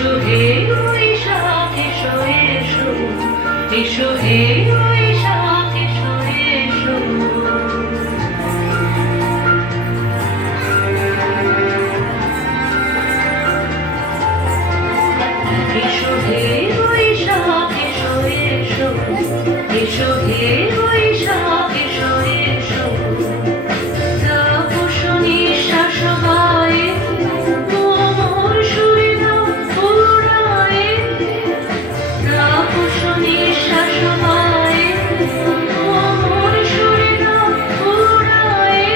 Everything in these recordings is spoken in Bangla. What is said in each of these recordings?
এসো হে বৈশাখ এসো এসো, এসো হে বৈশাখ এসো এসো। এসো হে বৈশাখ এসো এসো, এসো হে বৈশাখ এসো এসো। তাপস নিঃশ্বাস গায়ে কোমল সুরে দাও উড়ায়ে, তাপস নিঃশ্বাস গায়ে কোমল সুরে দাও উড়ায়ে।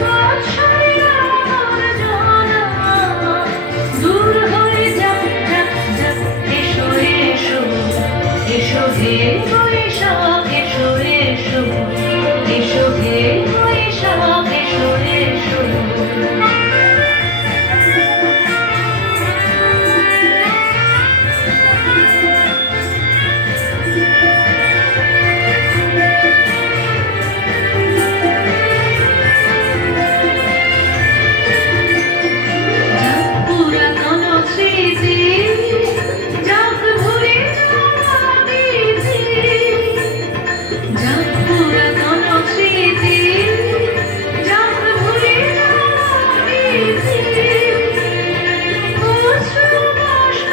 বাদশাহের আবর্জনা দূর হয়ে যাক যাক যাক। এসো এসো, এসো হে বৈশাখ এসো এসো, এসো হে বৈশাখ এসো এসো। যাক পুরাতন স্মৃতি, যাক ভুলে যাওয়া বিধি, যাক পুরাতন স্মৃতি, যাক ভুলে যাওয়া বিধি। অশ্রু বাষ্প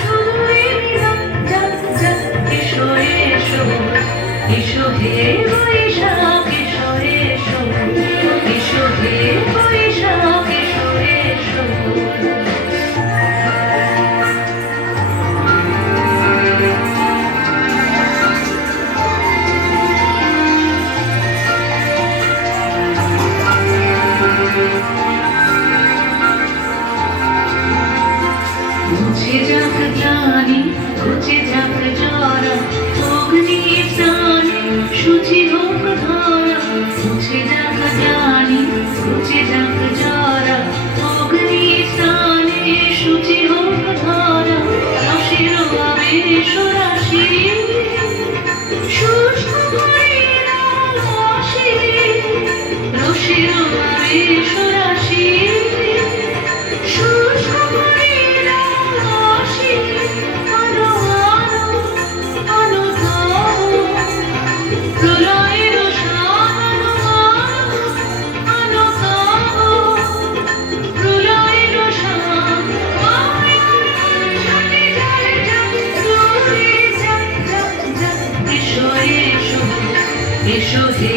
শুধুই যাক যাক যাক। এসো এসো, এসো হে বৈশাখ এসো এসো, এসো হে বৈশাখ এসো এসো। মুছে যাক গ্লানি, ঘুচে যাক জরা, অগ্নি স্নানে শুচি হোক ধরা। মুছে যাক গ্লানি, ঘুচে যাক জরা, অগ্নি স্নানে শুচি হোক ধরা। রসের আবেশ রাশি শুষ্ক করে দাও রসে, রসের আবেশ রাশি শুষ্ক করে দাও রসে। আলো আলো আলো দাও, প্রলয়ের শান আলো আলো দাও, প্রলয়ের শান। সাথে যায় যাক দূরে যাক যাক যাক। এসো এসো, এসো হে